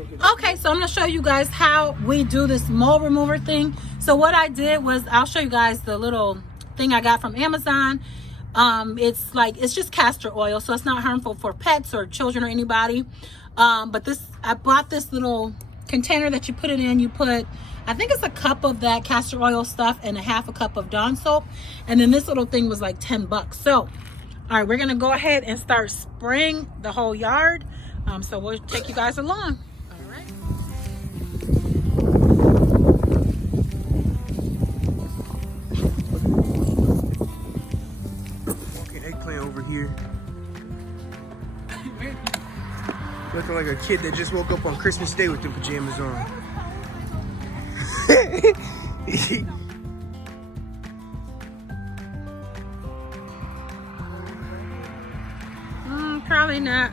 Okay, so I'm gonna show you guys how we do this mold remover thing. So what I did was, I'll show you guys the little thing I got from Amazon. It's just castor oil, so it's not harmful for pets or children or anybody. But I bought this little container that you put it in. You put, I think it's a cup of that castor oil stuff and a half a cup of Dawn soap, and then this little thing was like 10 bucks. So all right, we're gonna go ahead and start spraying the whole yard. So we'll take you guys along. All right. Walking eggplant over here. Looking like a kid that just woke up on Christmas Day with their pajamas on. Probably not.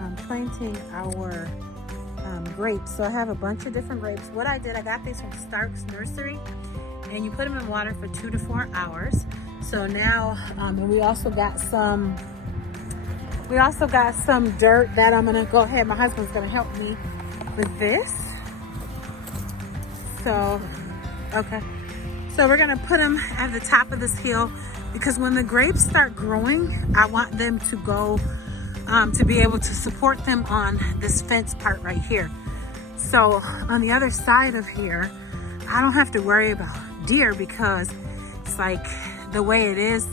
I'm planting our grapes. So I have a bunch of different grapes. What I did, I got these from Stark's Nursery, and you put them in water for 2 to 4 hours. So now, and we also got some dirt that I'm gonna go ahead. My husband's gonna help me with this. So, okay. So we're gonna put them at the top of this hill, because when the grapes start growing, I want them to go, to be able to support them on this fence part right here. So on the other side of here, I don't have to worry about deer, because it's like the way it is.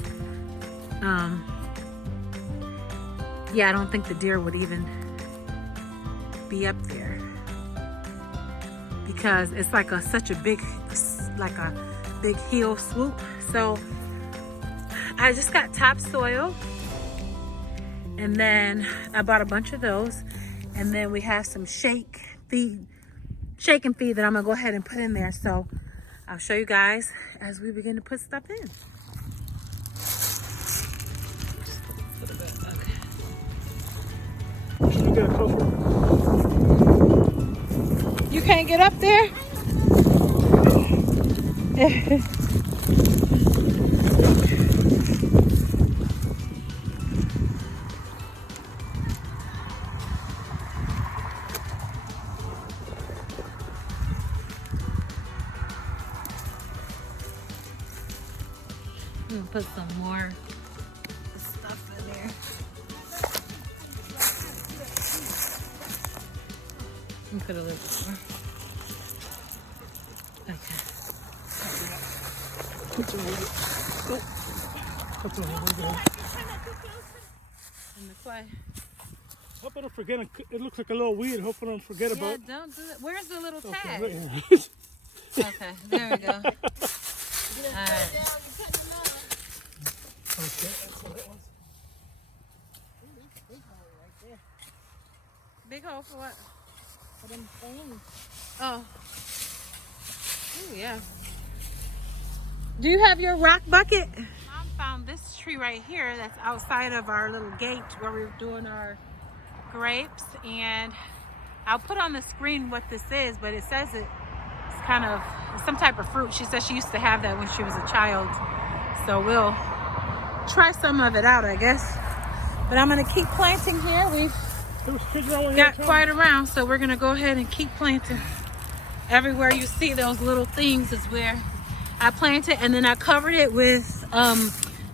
Yeah, I don't think the deer would even be up there, because it's like such a big hill swoop. So I just got topsoil, and then I bought a bunch of those, and then we have some shake and feed that I'm gonna go ahead and put in there. So I'll show you guys as we begin to put stuff in. You can't get up there? I'm gonna put some more stuff in there. Put a little bit more. Okay. In the clay. Hope I don't forget. It looks like a little weird. Hope I don't forget about it. Yeah, don't do it. Where's the little tag? Right here. Okay, there we go. Alright. Okay, that's what it was. Big hole for what? For them things. Oh. Oh, yeah. Do you have your rock bucket? Mom found this tree right here that's outside of our little gate where we're doing our grapes, and I'll put on the screen what this is, but it says it's kind of some type of fruit. She said she used to have that when she was a child, so we'll try some of it out, I guess. But I'm gonna keep planting here. We've got quite around, so we're gonna go ahead and keep planting. Everywhere you see those little things is where I planted, and then I covered it with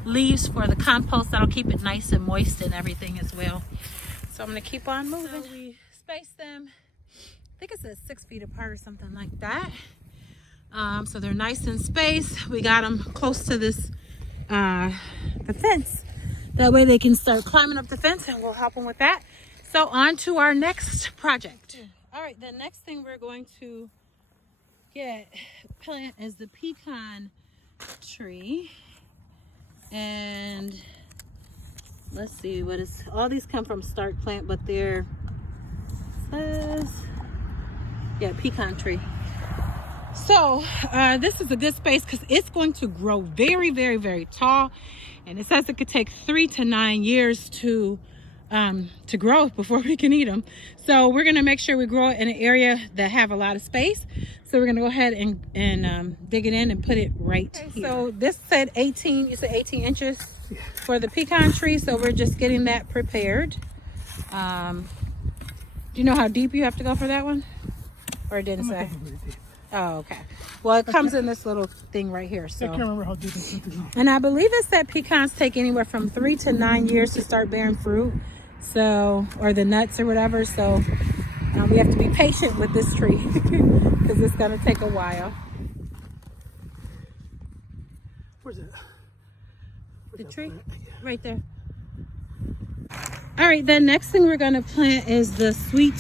leaves for the compost. That'll keep it nice and moist and everything as well. So I'm gonna keep on moving. So we spaced them, I think it's at 6 feet apart or something like that. So they're nice in space. We got them close to this the fence. That way they can start climbing up the fence, and we'll help them with that. So on to our next project. All right, the next thing we're going to plant is the pecan tree. And let's see, what is, all these come from Stark Plant, but they're, pecan tree. So this is a good space because it's going to grow very, very, very tall. And it says it could take 3 to 9 years to to grow before we can eat them. So we're gonna make sure we grow it in an area that have a lot of space. So we're gonna go ahead and dig it in and put it right here. So this said 18, you said 18 inches for the pecan tree. So we're just getting that prepared. Do you know how deep you have to go for that one? Or it didn't say? Oh, okay. Well, it comes in this little thing right here. So I can't remember how deep it's going to go. and I believe it said pecans take anywhere from 3 to 9 years to start bearing fruit. So, or the nuts or whatever. So we have to be patient with this tree because it's going to take a while. Where's it? The tree? Right there. All right, the next thing we're going to plant is the sweet,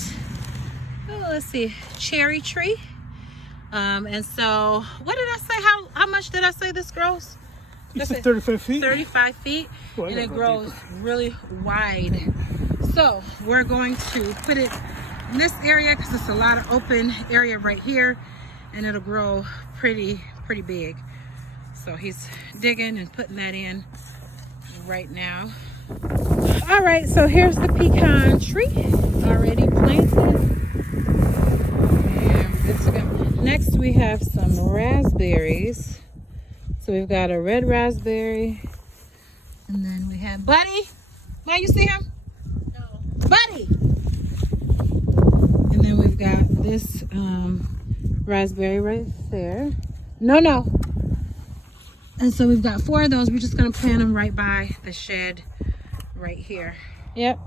let's see, cherry tree. And so, what did I say? How much did I say this grows? You said 35 feet? 35 feet, Well, and it go grows deeper. really wide. So we're going to put it in this area because it's a lot of open area right here, and it'll grow pretty big. So he's digging and putting that in right now. All right, so here's the pecan tree already planted. And we're good to go. Next we have some raspberries. So we've got a red raspberry, and then we have Buddy. Why you see him? No. Buddy. And then we've got this raspberry right there. No. And so we've got 4 of those. We're just gonna plant them right by the shed right here. Yep.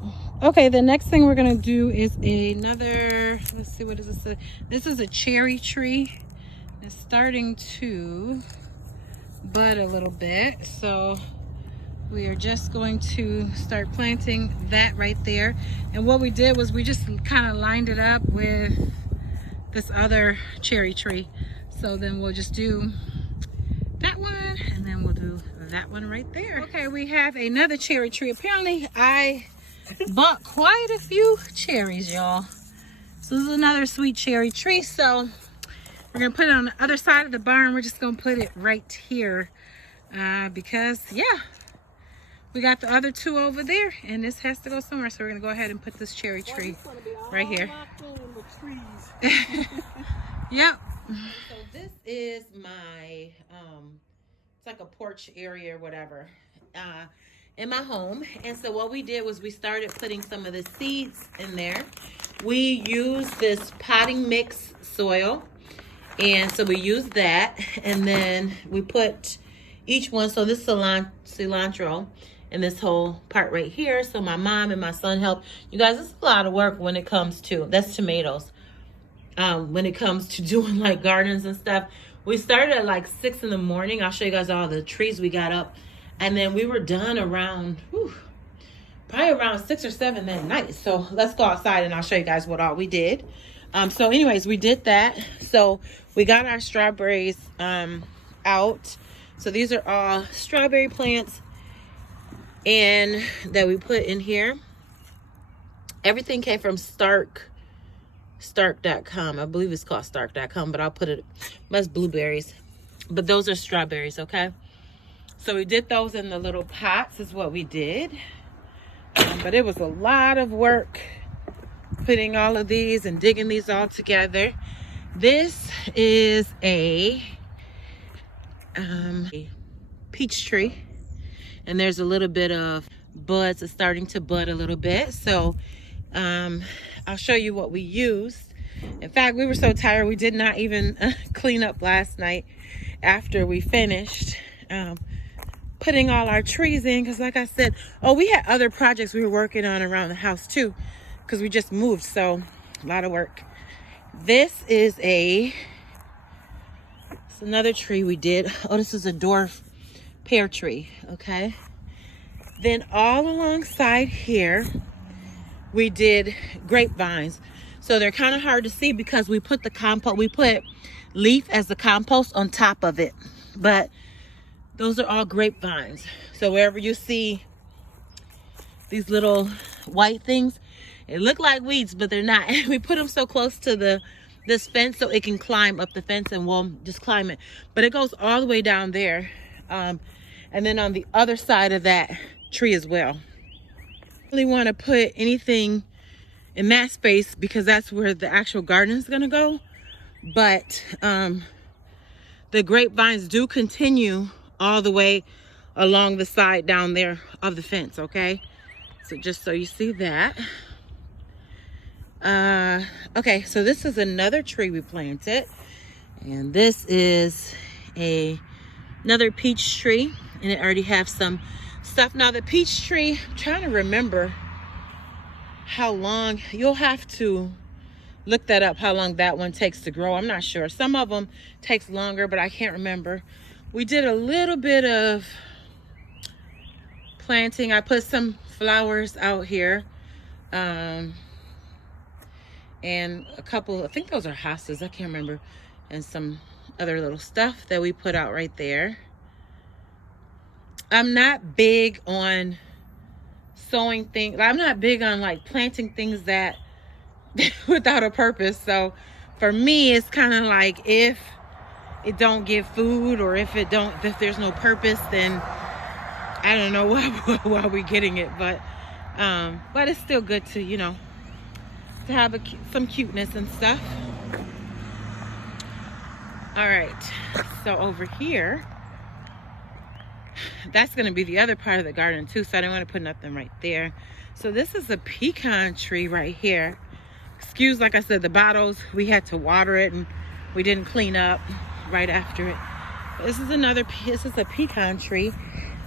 Okay, the next thing we're gonna do is another, let's see, what is this? This is a cherry tree. It's starting to bud a little bit, so we are just going to start planting that right there. And what we did was we just kind of lined it up with this other cherry tree. So then we'll just do that one, and then we'll do that one right there. Okay, we have another cherry tree. Apparently I bought quite a few cherries, y'all. So this is another sweet cherry tree. So we're gonna put it on the other side of the barn. We're just gonna put it right here because yeah, we got the other 2 over there, and this has to go somewhere. So we're gonna go ahead and put this cherry tree right here. Yep. So this is my it's like a porch area or whatever in my home. And so what we did was we started putting some of the seeds in there. We used this potting mix soil. And so we use that, and then we put each one, so this cilantro and this whole part right here. So my mom and my son helped. You guys, it's a lot of work when it comes to, that's tomatoes. When it comes to doing like gardens and stuff. We started at like 6 in the morning. I'll show you guys all the trees we got up. And then we were done around, probably around 6 or 7 that night. So let's go outside and I'll show you guys what all we did. So anyways, we did that. So we got our strawberries out. So these are all strawberry plants and that we put in here. Everything came from Stark.com. I believe it's called Stark.com, but I'll put it, that's blueberries. But those are strawberries, okay? So we did those in the little pots is what we did. But it was a lot of work putting all of these and digging these all together. This is a peach tree, and there's a little bit of buds. It's starting to bud a little bit. So I'll show you what we used. In fact, we were so tired we did not even clean up last night after we finished putting all our trees in, because like I said, we had other projects we were working on around the house too, because we just moved, so a lot of work. This is it's another tree we did. This is a dwarf pear tree, okay? Then all alongside here, we did grapevines. So they're kind of hard to see because we put we put leaf as the compost on top of it. But those are all grapevines. So wherever you see these little white things, it look like weeds, but they're not. We put them so close to this fence so it can climb up the fence, and we'll just climb it. But it goes all the way down there. And then on the other side of that tree as well. really want to put anything in that space because that's where the actual garden is going to go. But the grapevines do continue all the way along the side down there of the fence, okay? So just so you see that. Okay, so this is another tree we planted. And this is another peach tree. And it already have some stuff. Now the peach tree, I'm trying to remember how long. You'll have to look that up, how long that one takes to grow. I'm not sure. Some of them takes longer, but I can't remember. We did a little bit of planting. I put some flowers out here. And a couple, I think those are hostas, I can't remember. And some other little stuff that we put out right there. I'm not big on sowing things. I'm not big on like planting things that without a purpose. So for me, it's kind of like if it don't give food or if there's no purpose, then I don't know why we're getting it. But it's still good to, you know, to have some cuteness and stuff. All right, so over here, that's going to be the other part of the garden too, so I didn't want to put nothing right there. So this is a pecan tree right here. Excuse, like I said, the bottles, we had to water it and we didn't clean up right after it. This is a pecan tree.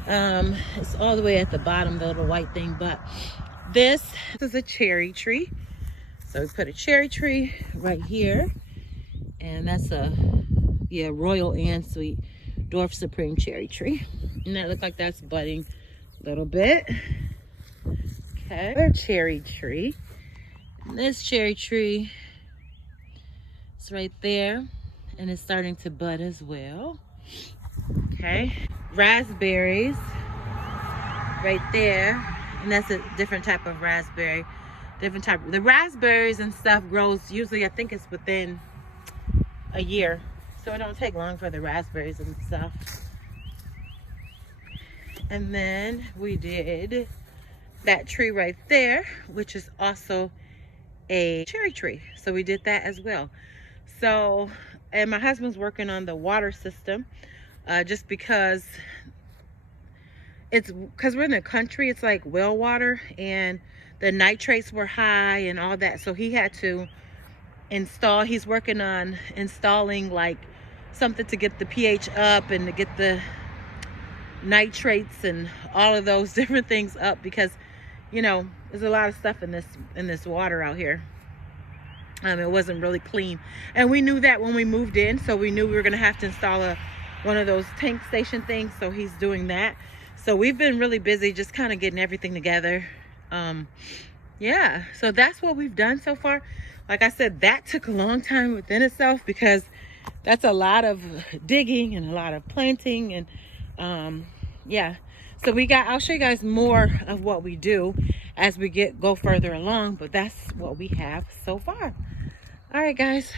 It's all the way at the bottom, the little white thing, but this is a cherry tree. So we put a cherry tree right here, and that's a Royal Anne Sweet Dwarf Supreme cherry tree, and that looks like that's budding a little bit. Okay, our cherry tree, and this cherry tree is right there, and it's starting to bud as well. Okay, raspberries right there, and that's a different type of raspberry. The raspberries and stuff grows usually, I think it's within a year, so it don't take long for the raspberries and stuff. And then we did that tree right there, which is also a cherry tree, so we did that as well. So, and my husband's working on the water system, just because we're in the country, it's like well water, and the nitrates were high and all that, so he had to install, he's working on installing like something to get the pH up and to get the nitrates and all of those different things up, because you know there's a lot of stuff in this water out here. It wasn't really clean, and we knew that when we moved in, so we knew we were gonna have to install one of those tank station things, so he's doing that. So we've been really busy just kind of getting everything together. Yeah, so that's what we've done so far. Like I said, that took a long time within itself, because that's a lot of digging and a lot of planting, and yeah. So I'll show you guys more of what we do as we go further along, but that's what we have so far. All right, guys.